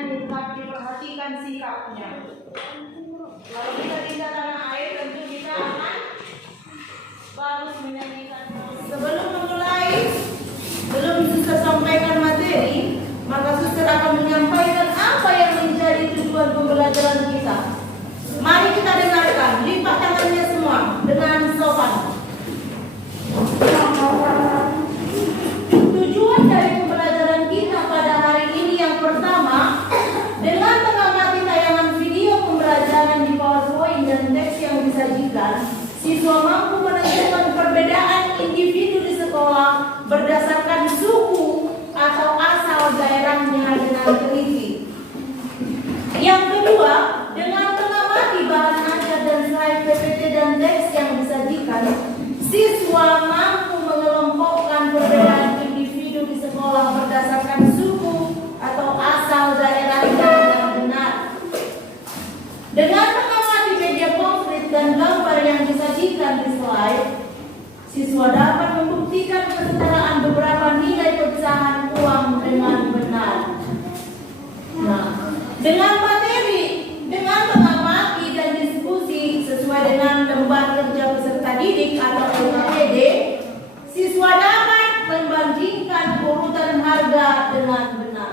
diperhatikan sikapnya. Kalau kita tidak tanah air, tentu kita akan bagus menyanyikan. Sebelum memulai, belum suster sampaikan materi, maka suster akan menyampaikan apa yang menjadi tujuan pembelajaran kita. Mari kita dengarkan, lipat tangannya semua dengan sopan. Tujuan dari pembelajaran kita pada hari ini yang pertama, dengan mengamati tayangan video pembelajaran di PowerPoint dan teks yang disajikan, siswa mampu menentukan perbedaan individu di sekolah berdasarkan suku atau asal daerahnya dengan teliti. Yang kedua, dengan mengamati bahan ajar dan slide PPT dan teks yang disajikan, siswa mampu mengelompokkan perbedaan individu di sekolah berdasarkan suku atau asal daerahnya dengan benar. Dengan mengamati media konkret dan gambar yang disajikan di slide, siswa dapat membuktikan kesetaraan beberapa nilai pecahan uang dengan benar. Nah, dengan materi, dengan mengamati dan diskusi sesuai dengan lembar kerja peserta didik atau LKPD, siswa dapat membandingkan urutan harga dengan benar.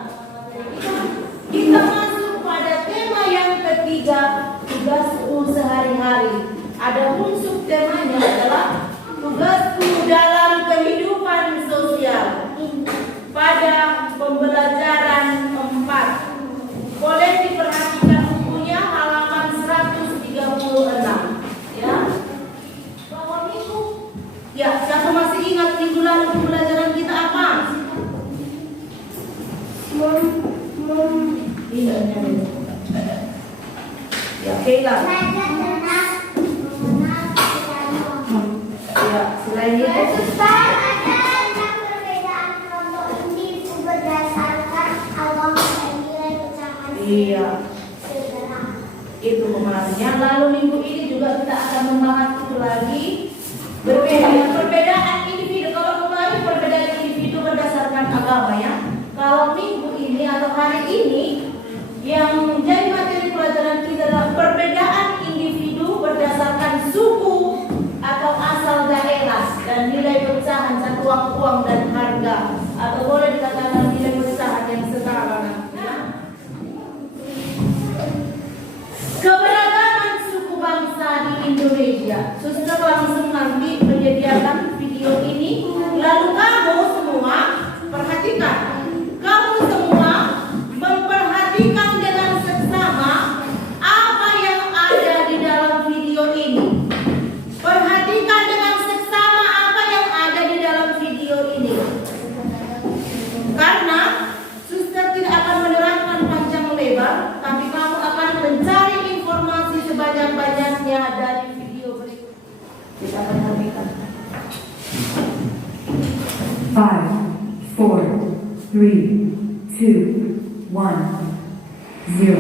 Kita masuk pada tema yang ketiga, tugasku sehari-hari. Ada unsur temanya adalah tugasku dalam kehidupan sosial pada pembelajaran 4. Boleh diperhatikan bukunya halaman 136. Ya. Bahwa minggu. Ya, siapa masih ingat minggu lalu pembelajaran kita apa? Ya, Kayla. Ya, selain itu. Iya, itu kemarinnya. Lalu minggu ini juga kita akan membahas itu lagi. Perbedaan individu. Kalau kemarin perbedaan individu berdasarkan agama ya. Kalau minggu ini atau hari ini yang menjadi materi pelajaran kita adalah perbedaan individu berdasarkan suku atau asal daerah dan nilai pecahan satuan uang dan harga, atau boleh dikatakan nilai pecahan yang setara. Keberagaman suku bangsa di Indonesia. Suster langsung nanti menyediakan video ini. Lalu kamu semua perhatikan. Kamu semua memperhatikan dengan seksama apa yang ada di dalam video ini. Perhatikan dengan seksama apa yang ada di dalam video ini. Karena suster tidak akan menerangkan panjang lebar, tapi kamu akan mencari informasi sebanyak-banyaknya dari video berikut. Kita perhatikan. 5, 4, 3, 2, 1, 0.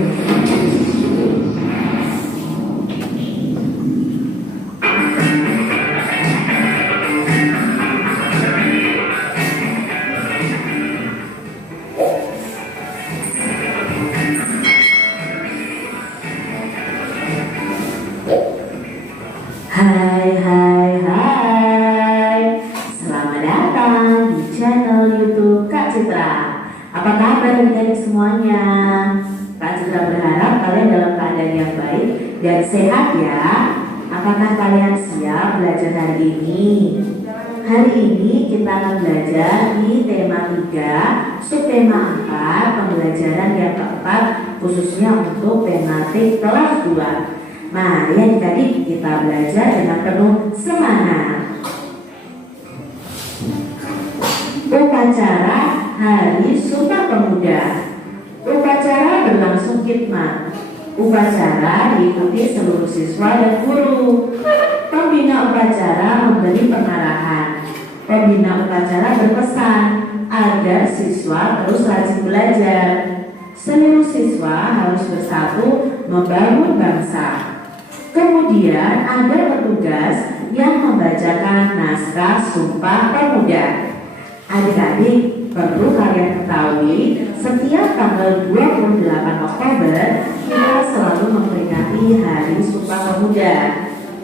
Hai. Selamat datang di channel YouTube Kak Citra. Apa kabar dari semuanya? Kak Citra berharap kalian dalam keadaan yang baik dan sehat ya. Apakah kalian siap belajar hari ini? Hari ini kita akan belajar di tema 3, subtema 4, pembelajaran yang keempat, khususnya untuk tematik kelas 2. Mari adik-adik kita belajar dengan penuh semangat. Upacara Hari Sumpah Pemuda. Upacara berlangsung khidmat. Upacara diikuti seluruh siswa dan guru. Pembina upacara memberi pengarahan. Pembina upacara berpesan agar siswa terus rajin belajar. Seluruh siswa harus bersatu membangun bangsa. Kemudian ada petugas yang membacakan naskah Sumpah Pemuda. Adik-adik perlu kalian ketahui, setiap tanggal 28 Hari Sumpah Pemuda.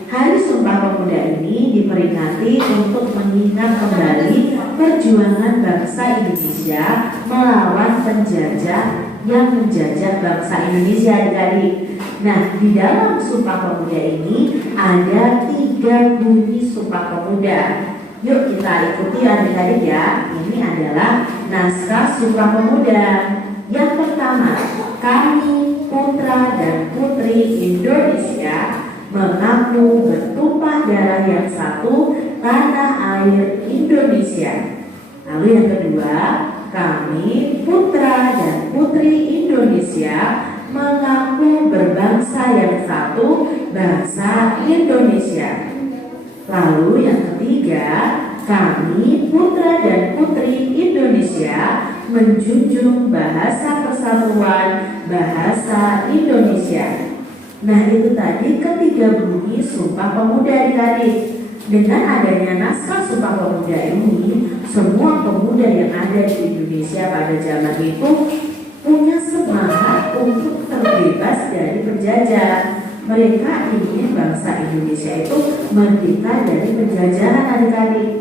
Hari Sumpah Pemuda ini diperingati untuk mengingat kembali perjuangan bangsa Indonesia melawan penjajah yang menjajah bangsa Indonesia, adik-adik. Nah, di dalam Sumpah Pemuda ini ada 3 bunyi Sumpah Pemuda. Yuk kita ikuti adik-adik ya. Ini adalah naskah Sumpah Pemuda. Yang pertama, kami putra dan putri Indonesia mengaku bertumpah darah yang satu, tanah air Indonesia. Lalu yang kedua, kami putra dan putri Indonesia mengaku berbangsa yang satu, bangsa Indonesia. Lalu yang ketiga, kami putra dan putri Indonesia menjunjung bahasa persatuan, bahasa Indonesia. Nah, itu tadi ketiga bunyi Sumpah Pemuda, adik-adik. Dengan adanya naskah Sumpah Pemuda ini, semua pemuda yang ada di Indonesia pada zaman itu punya semangat untuk terbebas dari penjajah. Mereka ingin bangsa Indonesia itu merdeka dari penjajahan, adik-adik.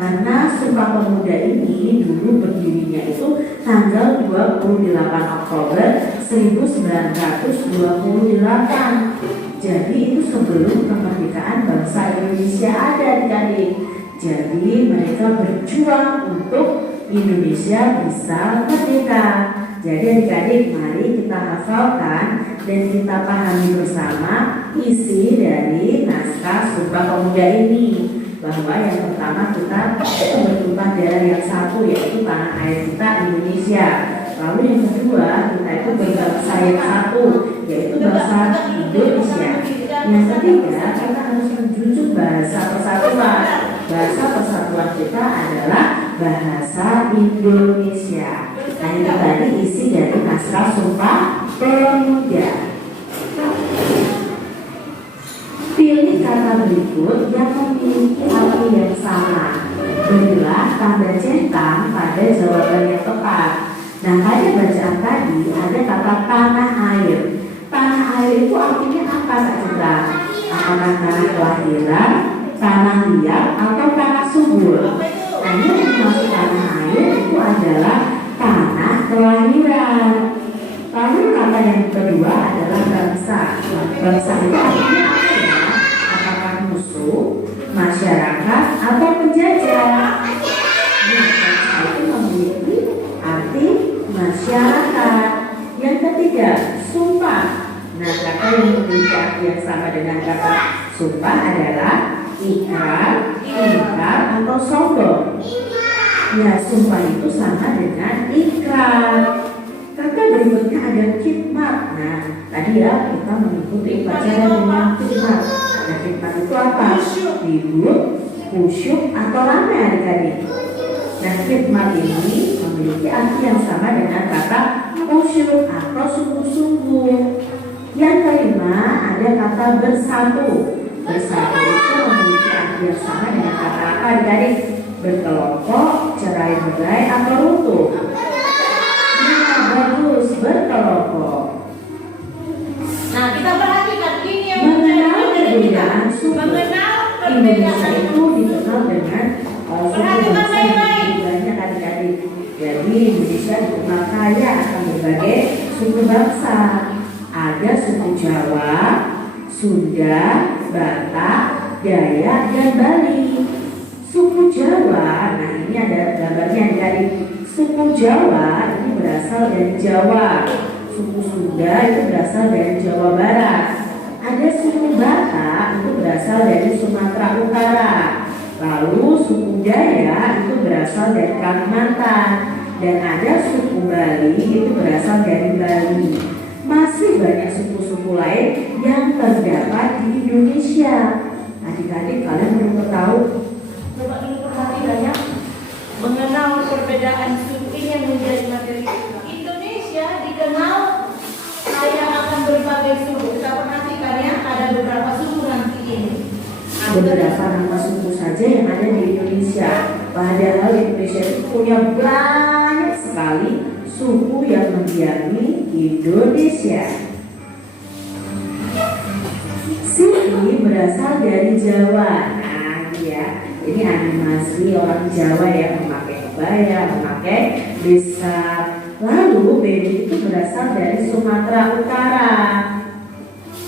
Karena Sumpah Pemuda ini dulu berdirinya itu tanggal 28 Oktober 1928. Jadi itu sebelum kemerdekaan bangsa Indonesia ada, adik-adik. Jadi mereka berjuang untuk Indonesia bisa merdeka. Jadi adik-adik, mari kita hafalkan dan kita pahami bersama isi dari naskah Sumpah Pemuda ini. Bahwa yang pertama kita bertumpah darah yang satu, yaitu tanah air kita Indonesia. Lalu yang kedua, kita itu berbangsa yang satu, yaitu bangsa Indonesia. Yang ketiga, kita harus menjunjung bahasa persatuan. Bahasa persatuan kita adalah bahasa Indonesia. Nah, itu tadi isi dari naskah Sumpah Pemuda. Pilih kata berikut yang memiliki arti yang sama. Berilah tanda centang pada jawaban yang tepat. Nah, pada bacaan tadi ada kata tanah air. Tanah air itu artinya apa, Kak Citra? Apakah tanah kelahiran, tanah liat, atau tanah subur? Nah, yang dimaksud tanah air itu adalah tanah kelahiran. Lalu kata yang kedua adalah bangsa. Bangsa itu artinya apa ya? Apakah musuh, masyarakat, atau penjajah? Nah, bangsa itu memiliki arti masyarakat. Yang ketiga, sumpah. Nah, kata yang memiliki arti yang sama dengan kata sumpah adalah ikrar, ingkar, atau sombong. Ya, sumpah itu sama dengan ikrar. Kata berikutnya ada khidmat. Nah, tadi ya kita mengikuti upacara dengan khidmat. Nah, khidmat itu apa? Hidup, khusyuk, atau ramai, adik-adik. Nah, khidmat ini memiliki arti yang sama dengan kata khusyuk atau sungguh-sungguh. Yang kelima ada kata bersatu. Bersatu itu memiliki arti yang sama dengan kata apa, adik-adik? Berkelompok, cerai-berai, atau runtuh. Bagus, berkelompok. Nah, kita perhatikan ini yang Mengenal perbedaan suku. mengenal Indonesia perbedaan itu dikenal dengan suku bangsa yang lebih banyak, adik-adik. Jadi Indonesia dikenal kaya akan berbagai suku bangsa. Ada suku Jawa, Sunda, Batak, Dayak, dan Bali. Suku Jawa, nah ini ada gambarnya adik-adik. Suku Jawa ini berasal dari Jawa. Suku Sunda itu berasal dari Jawa Barat. Ada suku Batak itu berasal dari Sumatera Utara. Lalu suku Dayak itu berasal dari Kalimantan. Dan ada suku Bali itu berasal dari Bali. Masih banyak suku-suku lain yang terdapat di Indonesia. Adik-adik, kalian perlu tahu. Coba dulu perhatikan ya. Mengenal perbedaan suku ini yang menjadi materi. Indonesia dikenal kaya akan berbagai suku. Kita perhatikan ya, ada beberapa suku nanti ini. Beberapa nama suku saja yang ada di Indonesia. Padahal Indonesia itu punya banyak sekali suku yang mendiami Indonesia. berasal dari Jawa. Nah, ya, ini animasi orang Jawa yang memakai kebaya, memakai besar. Lalu baby itu berasal dari Sumatera Utara.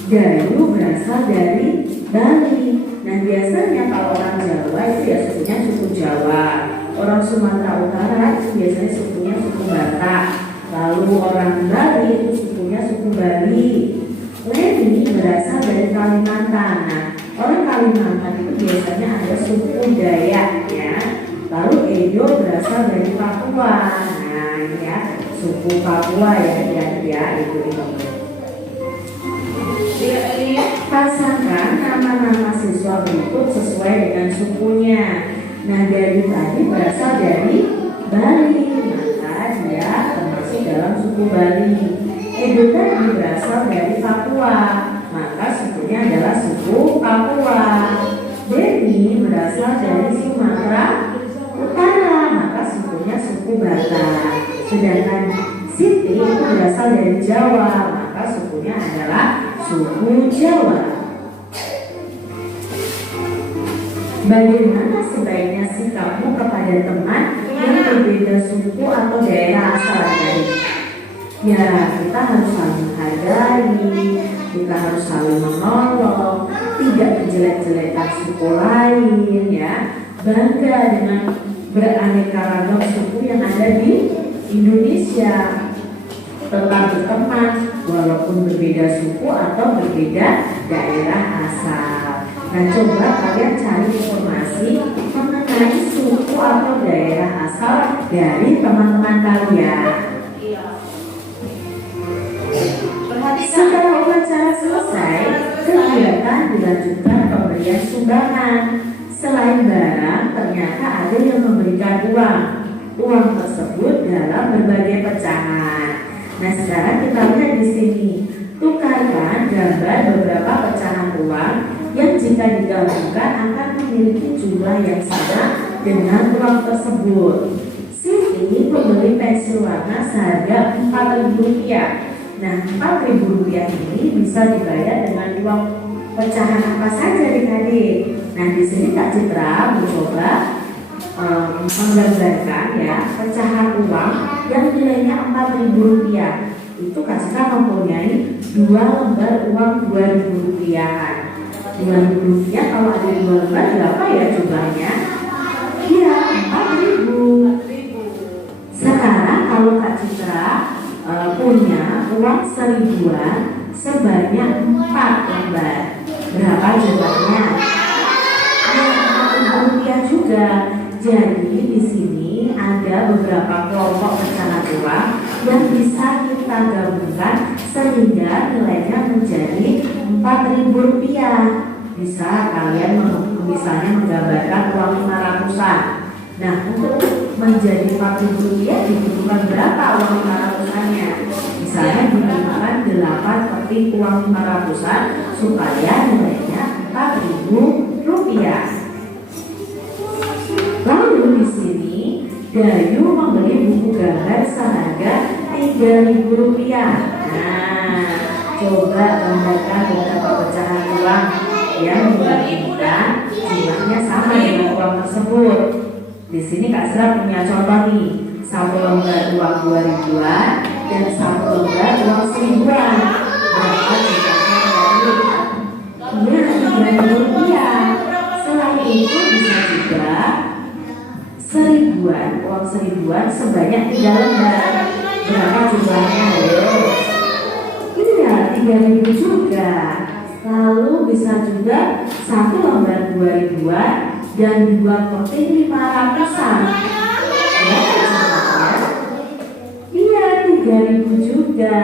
Dayu berasal dari Bali. Nah, biasanya kalau orang Jawa itu ya sukunya suku Jawa. Orang Sumatera Utara itu biasanya sukunya suku Batak. Lalu orang Bali itu sukunya suku Bali. Leni berasal dari Kalimantan. Nah, orang Kalimantan itu biasanya ada suku Dayak ya. Lalu Edo berasal dari Papua. Nah, ini ya suku Papua ya itu. Pasangkan nama-nama siswa berikut sesuai dengan sukunya. Nah, dari tadi berasal dari Bali, maka dia termasuk dalam suku Bali. Edo tadi berasal dari Papua, maka sukunya adalah suku Papua. Denny berasal dari Sumatera Utara, maka sukunya suku Batak. Sedangkan Siti itu berasal dari Jawa, maka sukunya adalah suku Jawa. Bagaimana sebaiknya sikapmu kepada teman yang berbeda suku atau daerah asal dari? Ya, kita harus saling menghargai, kita harus saling menolong, tidak menjelek-jelekan suku lain ya. Bangga dengan beraneka ragam suku yang ada di Indonesia. Tetap berteman walaupun berbeda suku atau berbeda daerah asal. Nah, coba kalian cari informasi mengenai suku atau daerah asal dari teman-teman kalian. Setelah upacara selesai, kegiatan dilanjutkan pemberian sumbangan. Selain barang, ternyata ada yang memberikan uang. Uang tersebut dalam berbagai pecahan. Nah, sekarang kita lihat di sini. Tukarkan gambar beberapa pecahan uang yang jika digabungkan akan memiliki jumlah yang sama dengan uang tersebut. Siti membeli pensil warna seharga Rp4.000. Nah, Rp4.000 ini bisa dibayar dengan uang pecahan apa saja adik-adik. Nah, di sini Kak Citra mencoba menggambarkan ya pecahan uang yang nilainya Rp4.000. Itu Kak Citra mempunyai 2 lembar uang Rp2.000. Rp2.000 kalau ada 2 lembar berapa ya jumlahnya? Iya, Rp4.000. Sekarang kalau Kak Citra punya uang 1.000-an sebanyak 4 lembar, berapa jumlahnya? Rp4.000 juga. Jadi di sini ada beberapa kelompok pecahan uang yang bisa kita gabungkan sehingga nilainya menjadi Rp4.000. Bisa kalian misalnya menggambarkan uang 500-an. Nah, untuk menjadi Rp4.000 dibutuhkan berapa uang 500-annya? Misalnya dibutuhkan 8 keping uang 500-an supaya nilainya Rp4.000. Lalu di sini Dayu membeli buku gambar seharga Rp3.000. Nah, coba gambarkan beberapa pecahan uang yang menunjukkan jumlahnya sama dengan uang tersebut. Di sini Kak Sera punya contoh nih, 1 lembar uang Rp2.000-an dan 1 lembar uang Rp1.000-an. Berapa jumlahnya dari? Iya, Rp3.000. Selain itu bisa juga Rp1.000-an, uang Rp1.000-an sebanyak 3 lembar. Berapa jumlahnya? Iya, Rp3.000 juga. Lalu bisa juga 1 lembar Rp2.000-an dan 2 keping 500-an. Berapa jumlahnya? Iya, Rp3.000 juga.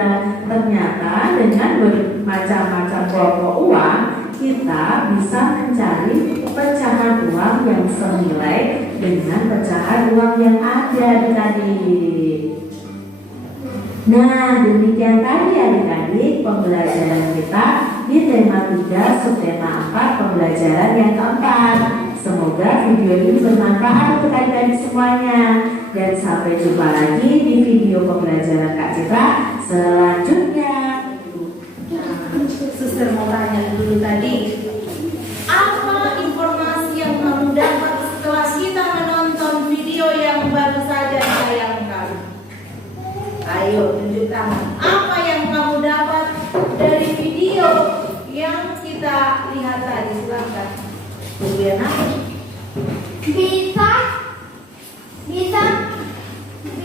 Ternyata dengan bermacam-macam kelompok uang, kita bisa mencari pecahan uang yang senilai dengan pecahan uang yang ada adik-adik. Nah, demikian tadi adik-adik pembelajaran kita di tema 3 subtema 4 pembelajaran yang keempat. Semoga video ini bermanfaat untuk adik-adik semuanya. Dan sampai jumpa lagi di video pembelajaran Kak Citra selanjutnya. Suster mau tanya dulu tadi, tangan. Apa yang kamu dapat dari video yang kita lihat tadi? Silakan. Bu Yana.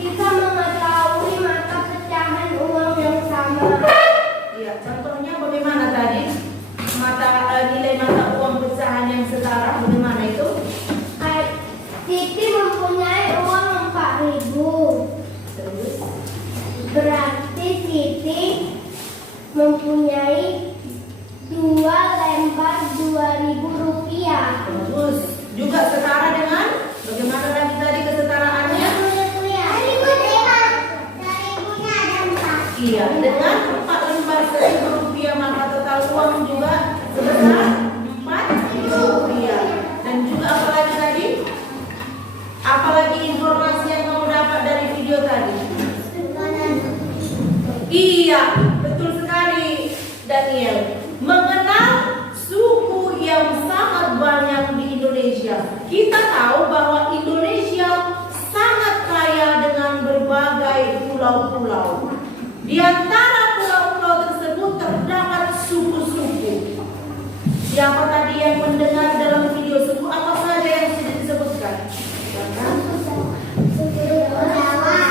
Bisa mengetahui mata pecahan uang yang sama. Iya, contohnya bagaimana tadi? Nilai mata uang pecahan yang setara, bagaimana itu? Siti mempunyai uang 4.000. Terus? Berarti Siti mempunyai 2 lembar 2.000 rupiah. Terus juga setara dengan bagaimana lagi tadi kesetaraannya? Iya, dengan 4 lembar 1.000 rupiah maka total uang juga sebesar 4.000 rupiah. Dan juga apalagi tadi? Apalagi informasi yang kamu dapat dari video tadi? Iya, betul sekali Daniel. Mengenal suku yang sangat banyak di Indonesia. Kita tahu bahwa Indonesia sangat kaya dengan berbagai pulau-pulau. Di antara pulau-pulau tersebut terdapat suku-suku. Siapa tadi yang mendengar dalam video suku apa saja yang sudah disebutkan?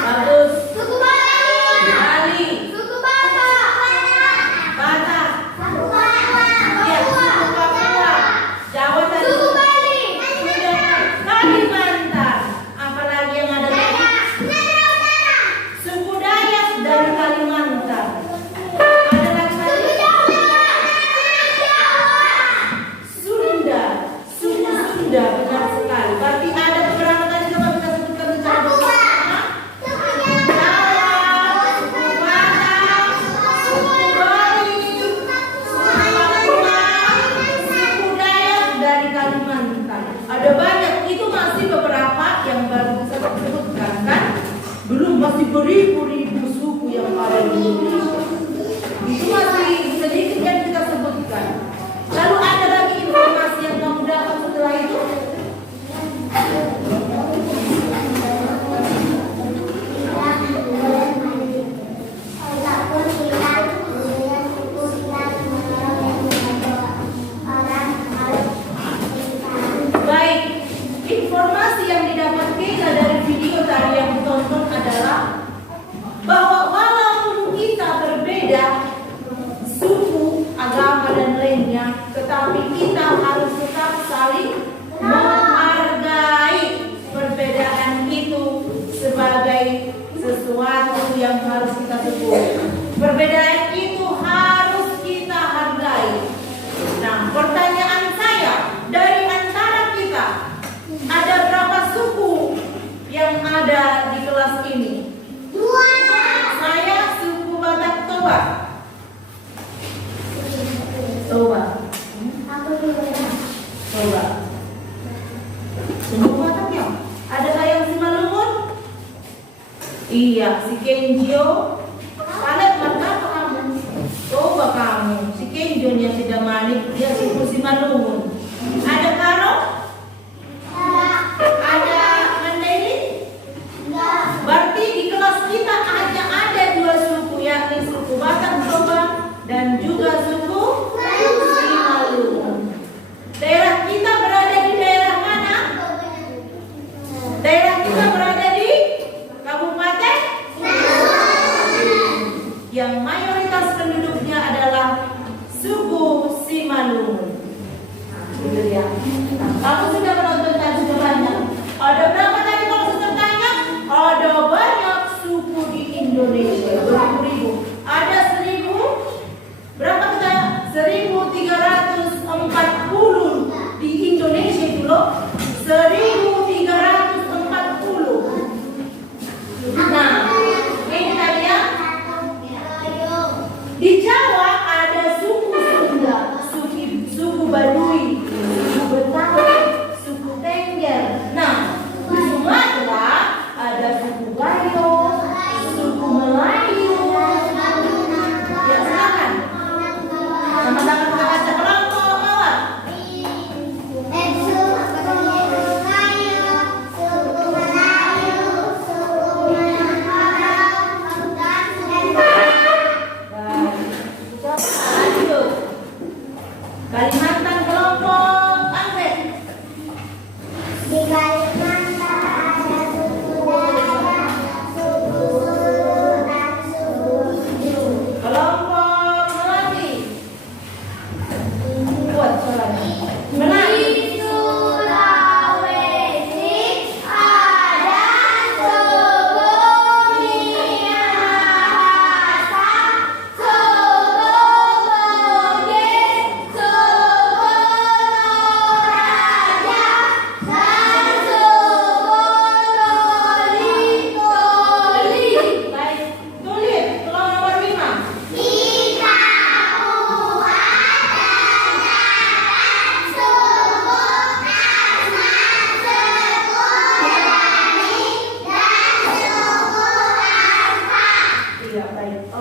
Bagus. Suku Bali. Bali. Suku Batak. Batak. Ya, suku Papua. Jawa tadi. Suku Bali. Sudah. Kalimantan. Apalagi yang ada tadi? Suku Dayak dari Kalimantan. Ada lagi tadi? Sunda. Suku Sunda, benar sekali. Berarti ada beberapa tadi coba kita sebutkan secara bersama. Jawa, suku Batak, suku Bali, suku Papua, suku Dayak dari Kalimantan. Ada banyak, itu masih beberapa yang baru saya sebutkan kan? Belum, masih beribu-ribu suku yang ada di Indonesia. Itu masih sedikit yang kita sebutkan. Lalu ada lagi informasi yang kamu dapat setelah itu? Baik, informasi yang didapat kita dari video tadi yang ditonton adalah bahwa walaupun kita berbeda suku, agama dan lainnya, tetapi kita harus tetap saling menghargai perbedaan itu sebagai sesuatu yang harus kita syukuri. Perbedaan itu harus kita hargai. Nah, pertanyaan saya, dari antara kita ada berapa suku yang ada di kelas ini? Saya suku Batak Toba. Toba. Toba. Suku Batak ya? Ada yang Simalungun? Iya, si Kenjo. Palet mana kamu? Toba kamu. Si Kenjo nya si Damalik, dia suku Simalungun. Ada Karo? Ada Mandailing? Berarti di kelas kita hanya ada 2 suku, yakni suku Batak Toba dan juga suku Simalungun. Daerah kita berada di daerah mana? Daerah kita berada di Kabupaten yang mayoritas penduduknya adalah suku Simalungun. Gitu ya. Nah, kamu sudah menonton tadi sudah banyak. Ada berapa tadi kalau sudah tanya? Ada banyak suku di Indonesia, beribu-ribu. Ada 1.000 berapa kita? 1.340 di Indonesia itu loh. 1.340. Nah, ini tadi ya. Di Jawa ada suku Sunda, suku Baduy, suku Betawi, suku Tengger. Nah, di Sumatera ada suku Gayo, suku Melayu,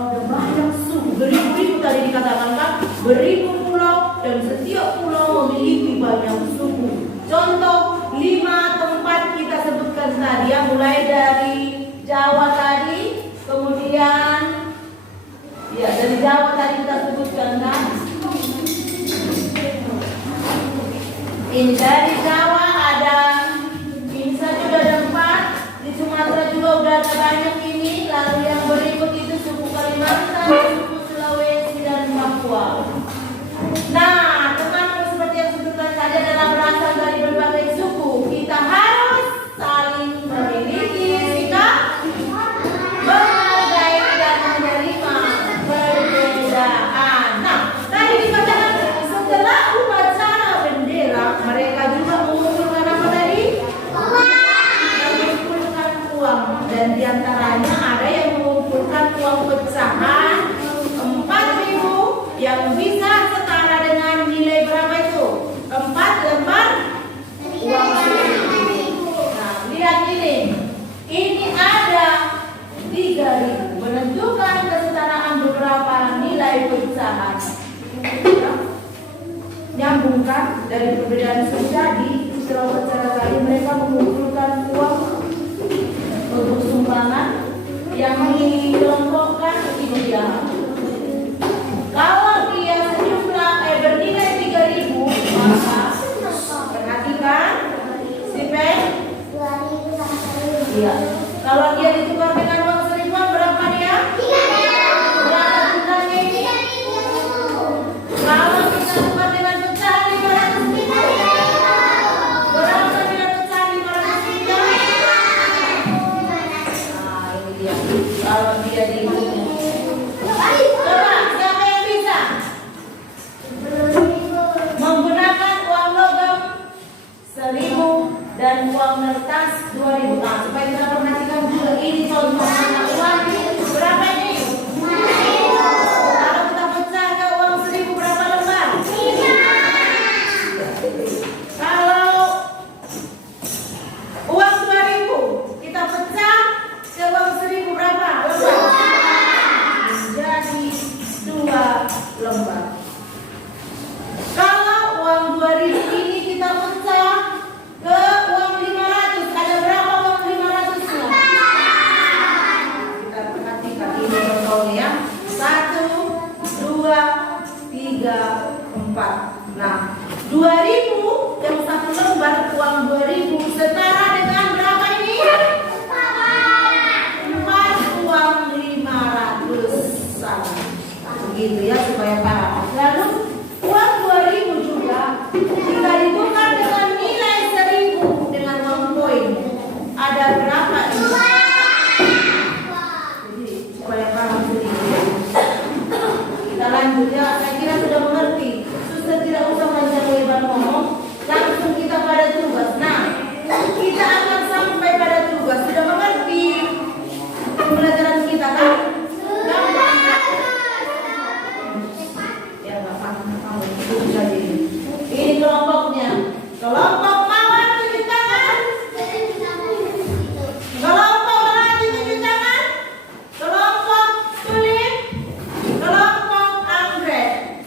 ada banyak suku, beribu-ribu tadi dikatakan kan, beribu pulau dan setiap pulau memiliki banyak suku. Contoh 5 tempat kita sebutkan tadi ya, mulai dari Jawa tadi, kemudian ya dari Jawa tadi kita sebutkan kan. Ini dari Jawa ada, ini saja sudah ada 4, di Sumatera juga udah ada banyak ini. Lalu yang berikut itu suku Kalimantan, suku Sulawesi dan Papua. Nah, teman-teman seperti yang sebutkan tadi adalah berasal dari berbagai suku. Kita harus saling memiliki sikap menghargai dan menerima perbedaan. Nah, tadi dikatakan setelah upacara bendera, mereka juga mengumpulkan apa tadi? Mengumpulkan uang, dan diantaranya ada yang mengumpulkan uang pecahan 4.000 yang bisa setara dengan nilai berapa itu? 4 lembar uang 1.000. Nah, lihat ini. Ini ada 3.000. Menentukan kesetaraan beberapa nilai pecahan. Ya. Nyambungkan dari perbedaan terjadi setelah upacara tadi mereka mengumpulkan uang untuk sumbangan yang dikelompokkan ini dia. Kalau dia sejumlah bernilai 3.000, maka perhatikan Stephen. Iya. Kalau dia ditukar dengan uang 1.000-an, berapa dia? Berapa jumlahnya ini? Kalau kita tukar dengan pecahan 500.000, berapa dengan pecahan 500.000? Nah, ini dia. Kalau dia dihitungnya. Coba, siapa yang bisa menggunakan uang logam 1.000 dan uang kertas 2.000? Nah, supaya kita perhatikan juga ini contoh mana uang berapa ini? Kalau kita pecah ke uang 1.000 berapa lembar? Kalau uang 2.000 kita pecah ke uang 1.000 berapa lembar? Jadi 2 lembar. Kalau uang 2.000 ini kita pecah ke uang 500, ada berapa uang 500-nya? Kita perhatikan ini contohnya ya. 1, 2, 3, 4. Nah, 2.000 yang 1 lembar uang 2.000 setara dengan berapa ini? 4 uang 500-an. Begitu ya supaya paham. Lalu uang 2.000 juga jika ditukar dengan nilai 1.000 dengan uang koin, ada berapa ini? Jadi supaya paham sedikit. Kita lanjut ya. Saya kira sudah mengerti. Suster tidak usah panjang lebar ngomong. Langsung kita pada tugas. Nah, kita akan sampai pada tugas. Sudah mengerti pembelajaran kita kan? Gampang kan? Ya nggak paham. Itu bisa jadi. Ini kelompoknya. Kelompok mawar 7 tangan. Kelompok melati 7 tangan. Kelompok tulip. Kelompok anggrek.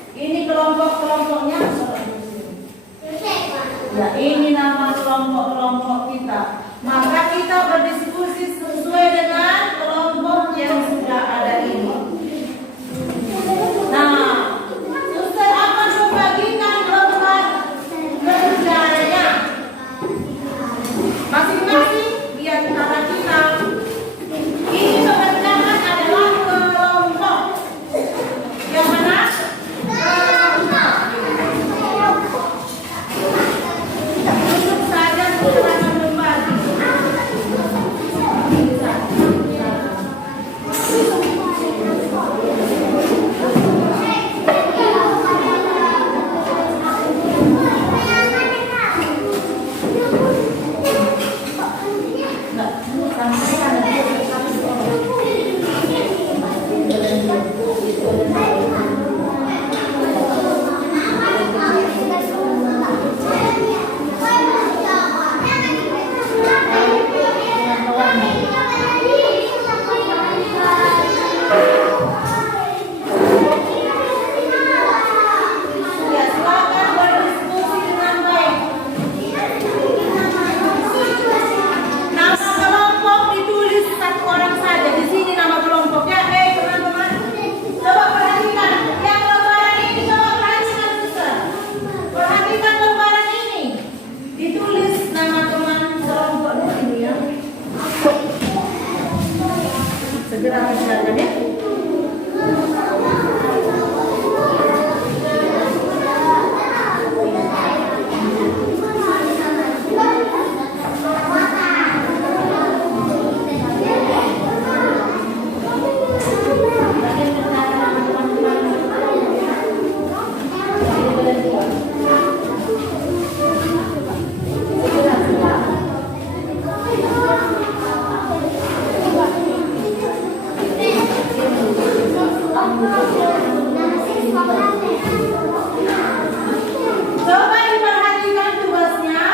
Coba diperhatikan tugasnya.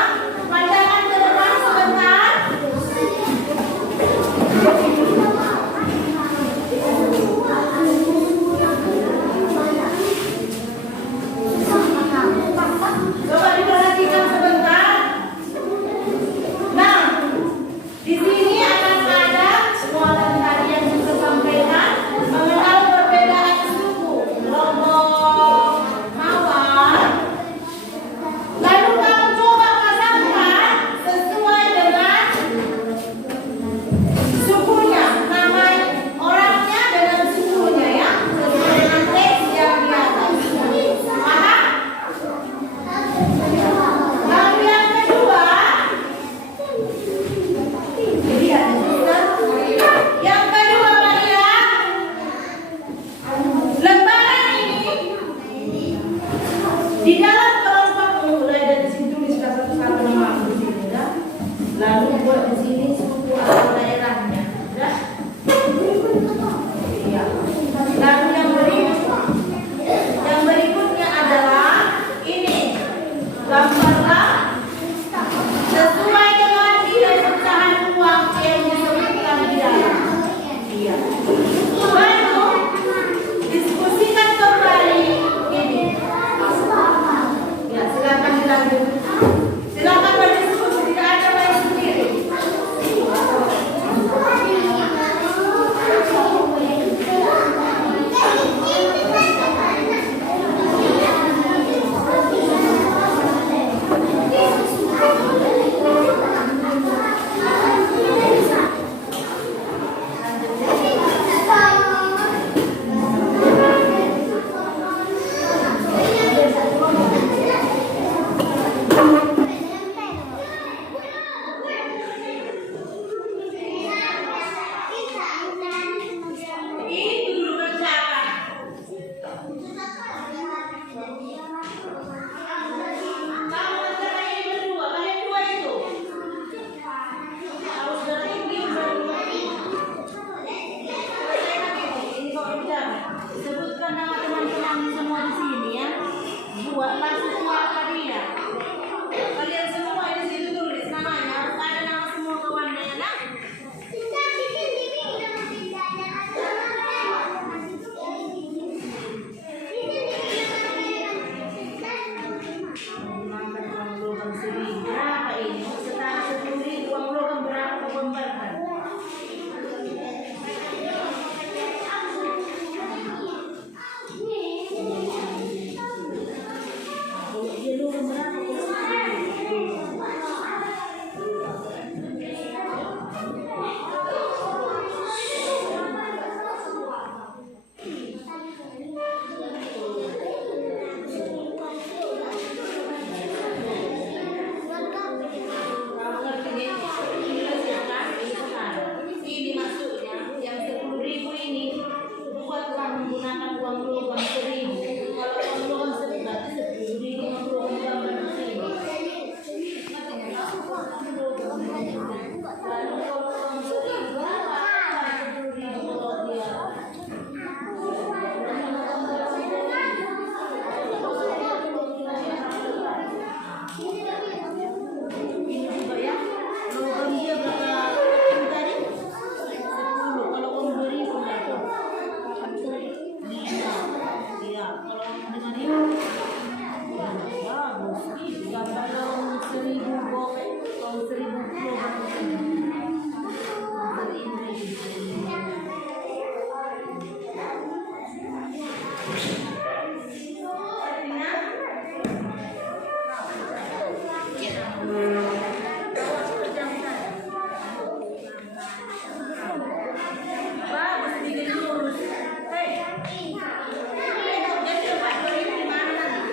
Pandangan ke depan sebentar. Coba diperhatikan sebentar. Nah, di sini akan ada soalan tadi yang saya sampaikan mengenal perbedaan suku Lombok, Mawar. Lalu kamu coba pasangkan sesuai dengan sukunya, nama orangnya dengan sukunya ya, sesuai dengan teks yang di atas. Paham? Lalu yang kedua, jadi ada tulisan. Yang kedua Maria, lembaran ini di dalam kelompok mulai dari sini tulis satu-satu nama di sini ya. Lalu buat di sini suku atau daerahnya. Ya. Iya. Lalu yang berikutnya adalah ini. Gambarlah sesuai dengan nilai pecahan uang yang disebutkan di dalam. Iya. Baru diskusikan kembali ini. Ya, silakan dilanjut. Silakan berdiskusi, tidak ada main sendiri. Ini dulu kerjakan. Kamu antara ini berdua, kalian dua itu. Kalau saudara ini berdua. Ini kok kerjakan. Sebutkan nama teman-teman semua di sini ya. Buatlah sesuai tadi ya. Kalian semua di situ tulis namanya. Harus ada nama semua kawannya ya. Nah. Menggunakan uang logam seribu berapa ini? Setara 10.000 uang logam berapa kau gambarkan? Kalau dia logam berapa kau? Kamu ngerti nih? Ini kan? Ini sekarang. Ini maksudnya yang 10.000 ini buatlah menggunakan uang logam 1.000. Kalau uang logam 1.000 berarti 10.000 uang logam gambar di sini. Ngerti nggak? Lalu kalau uang 1.000 berapa? 10.000 kalau dia. Ini juga ya. Logam dia berapa tadi? 10. Kalau uang 2.000 berapa? 5. Iya. Kalau dengan ini bagus. Gambar uang 1.000 gopek, uang 1.000 logam. Bagus, bikin lurus. Hei. Jadi Pak 2.000 di mana nanti?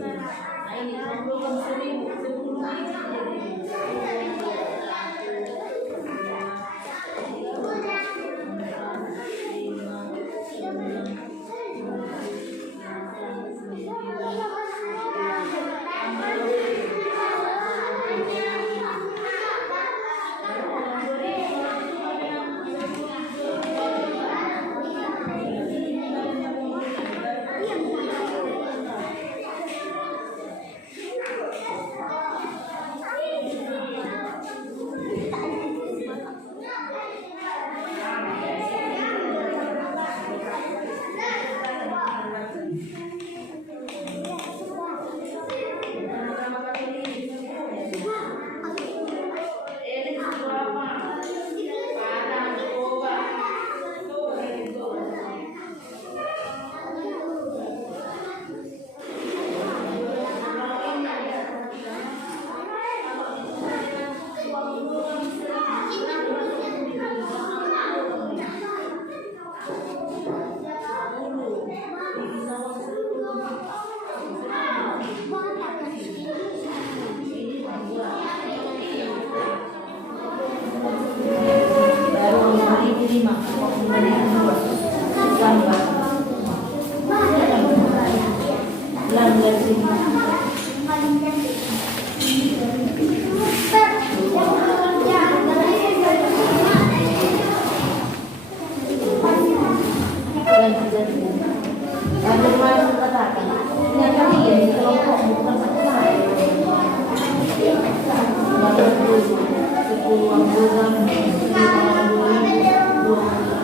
Nah ini uang logam 1.000, 10.000. Gambar. Langgar sini. Lanjut masuk katakan. Yang kalian di kelompok bukan satu lain. Yang dulu 10 bulan, 9 bulan, 2 bulan.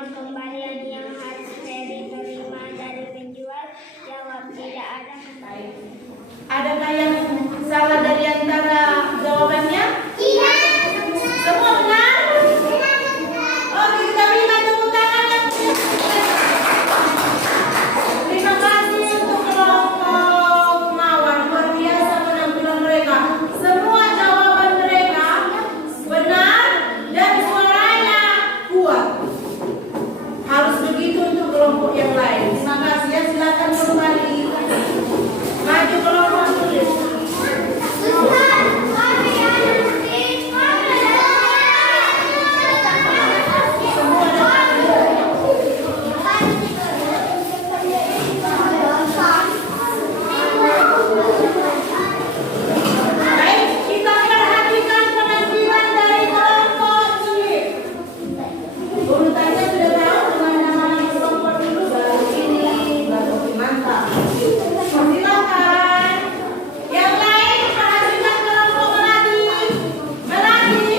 Mohon kembalian yang harus Ferry terima dari penjual. Jawab tidak ada. Adakah yang salah dari antara jawabannya? Tidak. Semua benar? Oke, kita berikan tepuk tangan yang terima kasih untuk kelompok Mawar. Luar biasa penampilan mereka. Semua jawaban mereka benar dan suaranya kuat. Harus begitu untuk kelompok yang lain. Terima kasih ya. Silakan kembali. Maju kelompok tulis. Baik, kita perhatikan penampilan dari kelompok ini. Urutannya sudah tahu dengan nama kelompok dulu, baru ini, baru mantap. Silakan. Yang lain perhatikan kelompok Melati. Melati.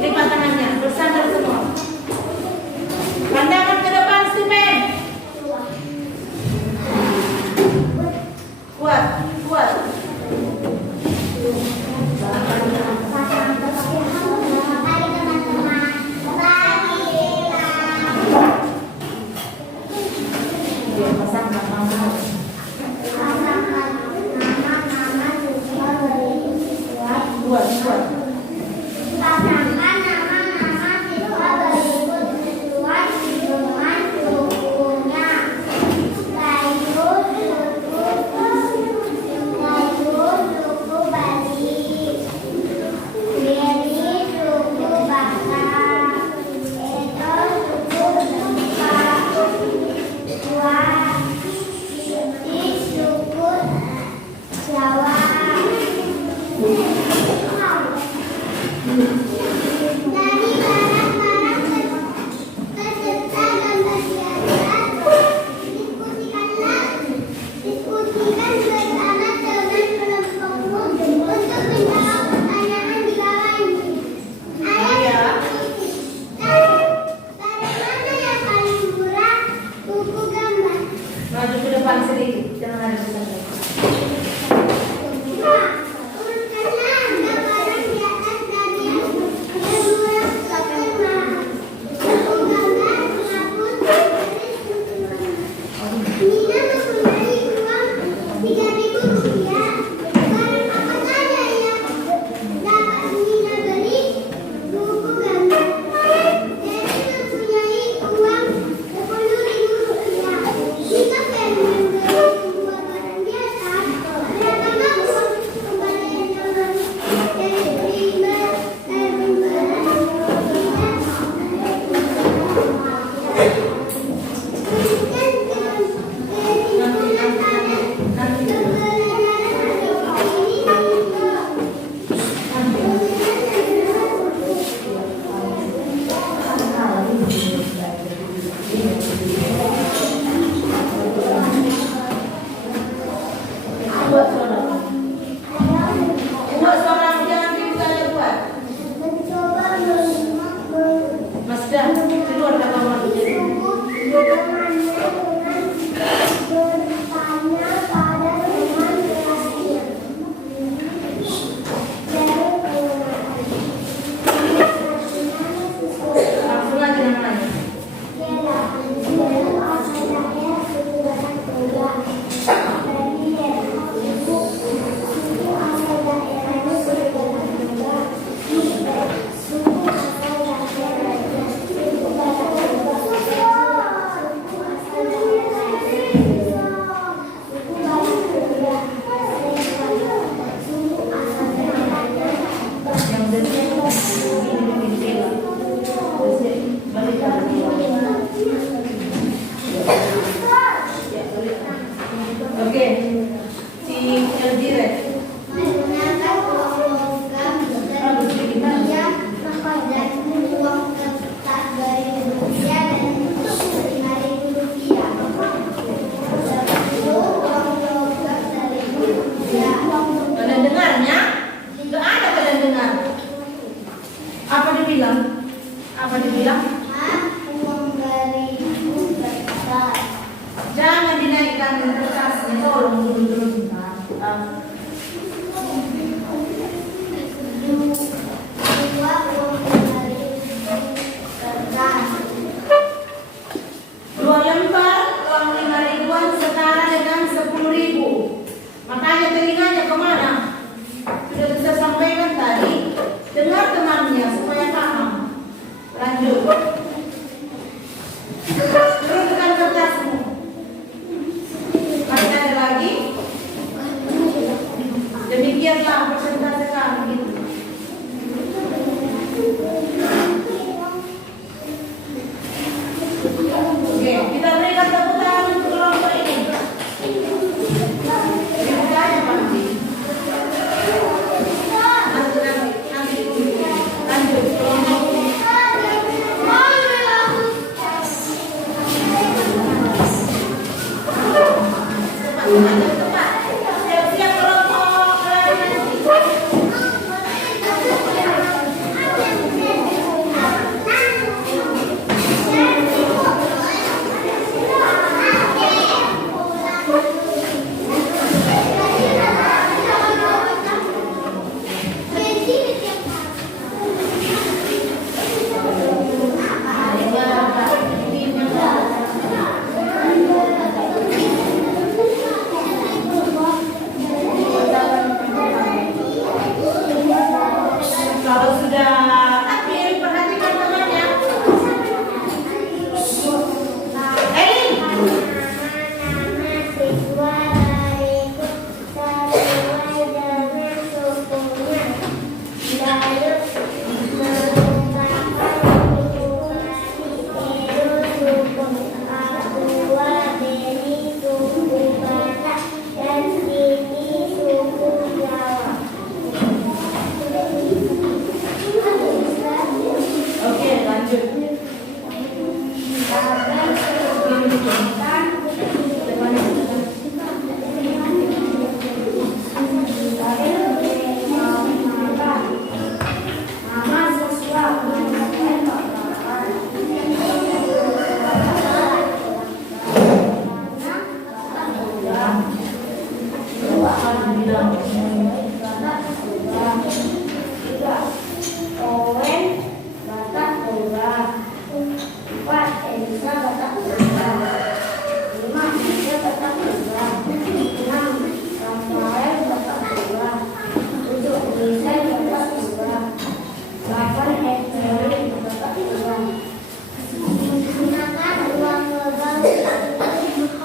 Lipat tangannya, bersandar semua. Pandangan ke depan, Stephen. Kuat, kuat. Dia pasang nama. Kuat, kuat. Maju ke depan sedikit, jangan ada di sana. Buat seorang jangan ditanya buat. Mas dah keluar dari kamar jadi. Langsung aja yang lain. Oke, si Elvira. Kalian dengarnya? Nggak ada kalian dengar. Apa dibilang? Apa Apa dibilang? Aku memberimu kertas. Jangan dinaikkan kertasnya, tolong dulu. Dua memberimu kertas. 2 lembar uang 5.000-an setara dengan 10.000. Makanya telinganya kemana? Sudah bisa sampaikan tadi. Dengar temannya supaya paham. Lanjut. Turunkan kertasmu. Masih ada lagi? Demikianlah persentase kami gitu. Oke, kita berikan tepuk tangan untuk kelompok ini. Dibukain pasti. Nanti dulu. Lanjut kelompok ini. Cepat. Siap-siap kelompok Kalau sudah takbir, perhatikan temannya. Elin. Nama-nama siswa dariku sesuai dengan sukunya. Lalu mengungkapkan informasi Edo suku Papua, Beni suku Batak, dan Sini suku Jawa. Oke, lanjut. Owen Batak Pura, 4 Elisa Batak Pura, 5 Ida Batak Pura, 6 Rafael Batak Pura, 7 Lisa Batak Pura, 8 Hector Batak Pura. Gunakan uang lebah dan uang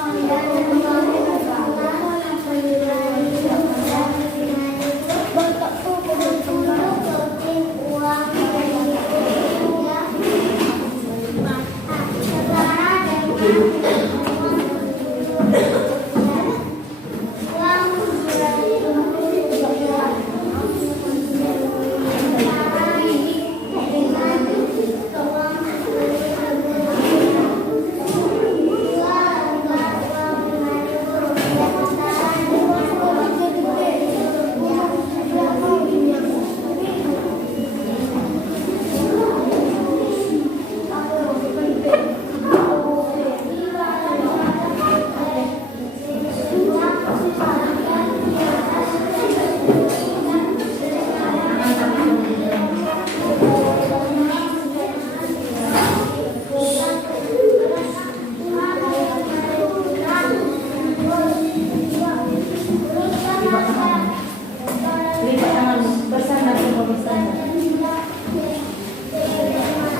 Lipat tangan, bersandar semua bersandar.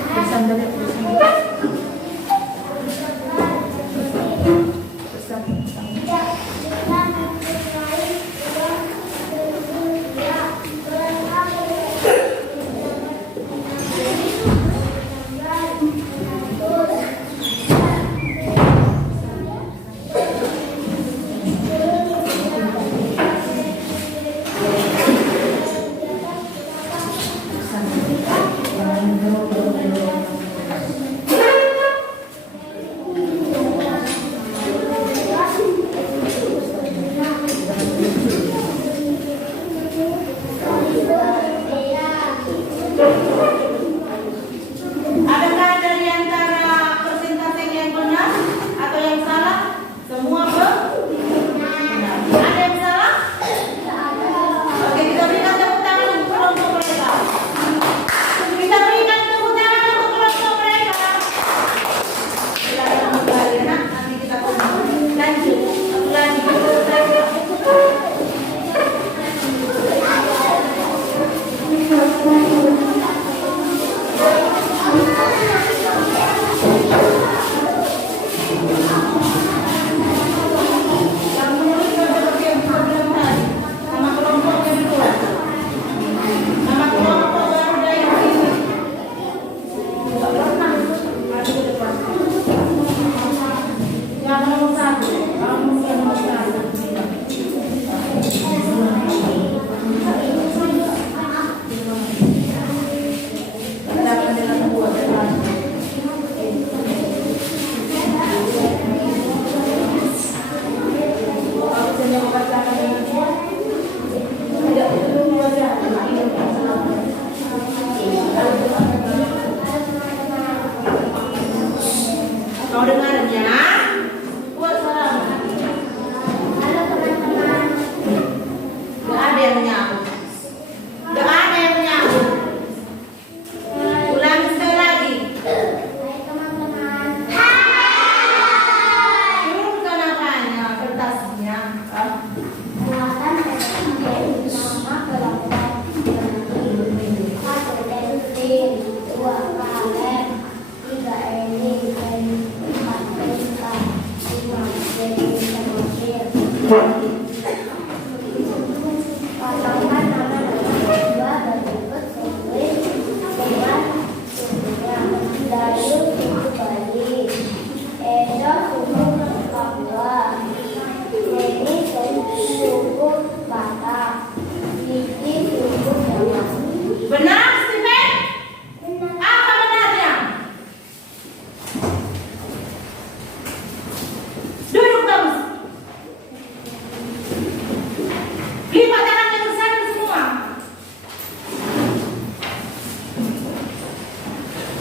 Bersandar ya, bersandar.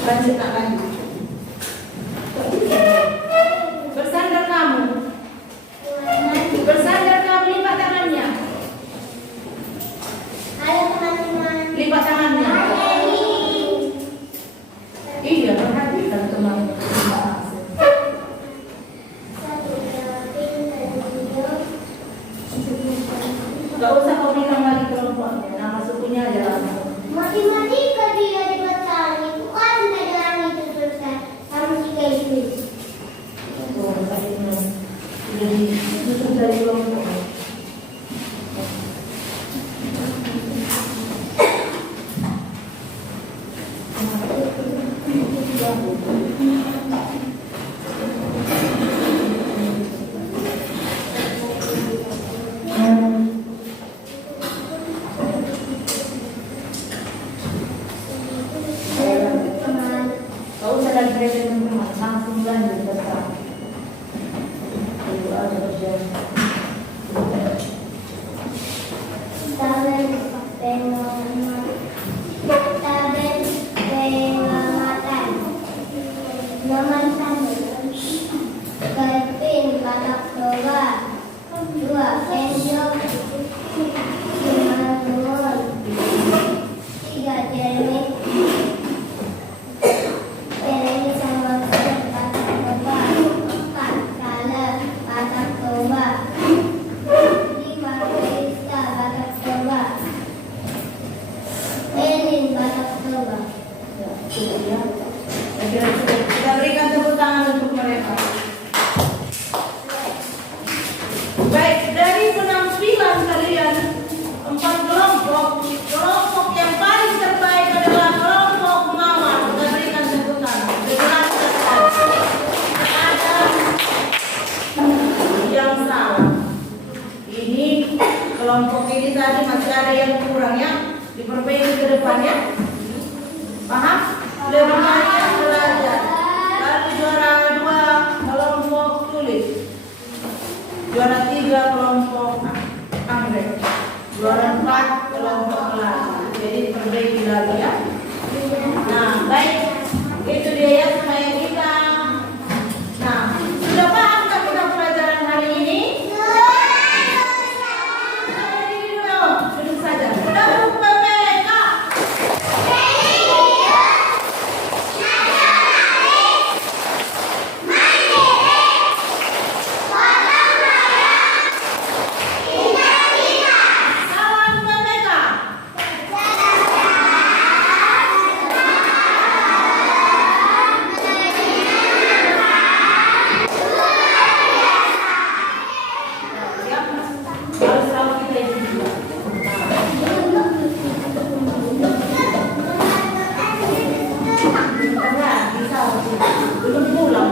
Lanjut nak lanjut. Bersandar kamu. Bersandar kamu, lipat tangannya. Halo teman-teman. Lipat tangannya. Iya, perhatikan teman-teman. Gak usah kau bilang lagi kelompoknya, nama sukunya aja langsung. Matematika dia dibacaan itu kan pedagang itu selesai sama si Kevin. Oh, tadinya jadi tutup dari kelompoknya. Gak usah lagi belajar teman-teman, langsung lanjut bersama. Ibu ada kerjaan. Tabel pengamatan. Nomor 1. Kevin batak coba. 2. Sendok. 5. Lemon. 3. Jeremy. Jeremy sama batak coba. 4. Salah batak coba. 5. Krista batak coba. Elin batak coba. Ya, cukup ya. Saya kira cukup. Kita berikan tepuk tangan untuk mereka. Baik, dari penampilan kalian 4 kelompok, kelompok yang paling terbaik adalah kelompok Mama. Kita berikan tepuk tangan. Ada yang salah. Ini kelompok ini tadi masih ada yang kurang ya. Diperbaiki ke depannya. Paham? Lebih banyak belajar. Lalu juara 2 kelompok tulis. Juara 3 kelompok anggrek. Juara 4 kelompok kelas. Jadi perbaiki lagi ya. Nah, baik. Itu dia ya supaya kita. Nah, sudah paham tak kita pelajaran hari ini? Duduk saja. Duduk PPK. Salam PPK. Ya, harus tahu kita itu juga. Karena bisa belum pulang.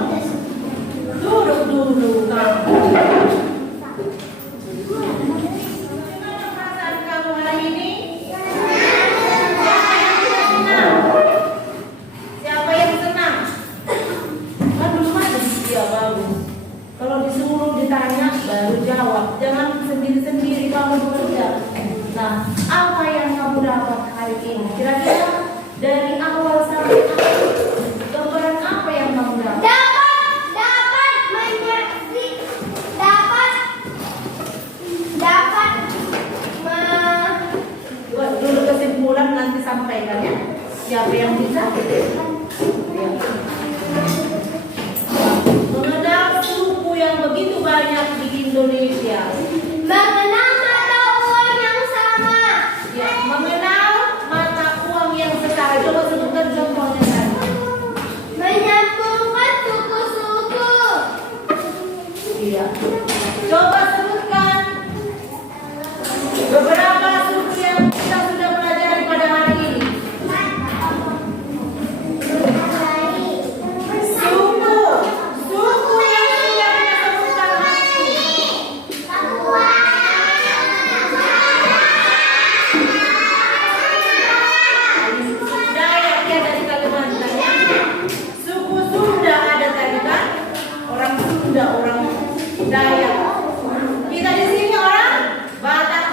Duduk dulu kamu. Gimana perasaan kamu hari ini? Siapa yang senang? Kan belum ada dia bagus. Kalau disuruh ditanya baru jawab. Jangan sendiri-sendiri kamu bekerja. Nah, apa yang kamu dapat hari ini? Kira-kira dari awal sampai akhir, gambaran apa yang kamu dapat? Dapat menyaksi, dapat Buat dulu kesimpulan nanti sampaikan ya. Siapa yang bisa? Ya. Mengenal suku yang begitu banyak di Indonesia. mengenal mata uang yang sama. Ya, mengenal mata uang yang setara. Coba sebutkan contohnya tadi. Menyambungkan suku-suku. Iya. Coba sebutkan beberapa suku yang kita sudah pelajari pada hari ini. Suku yang sudah kita sebutkan hari ini. Dayak ya dari Kalimantan ya. Suku Sunda ada tadi kan? Orang Sunda, orang Dayak. Kita di sini orang Batak,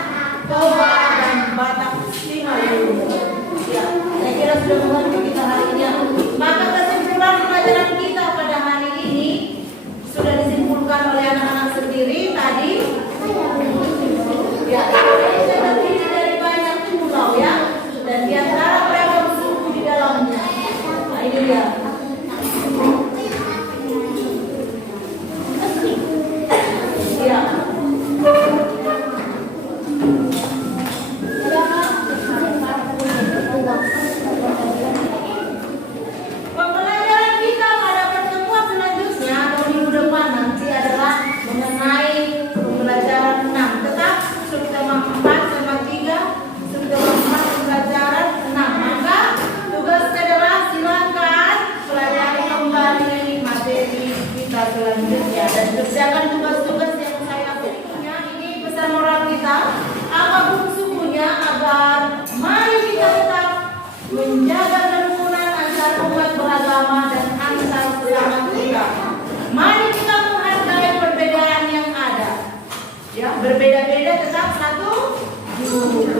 Toba dan Batak Simalungun. Ya, saya kira sudah membantu kita hari ini. Maka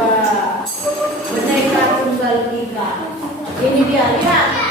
Boneka Tunggal Ika. Ini dia, lihat.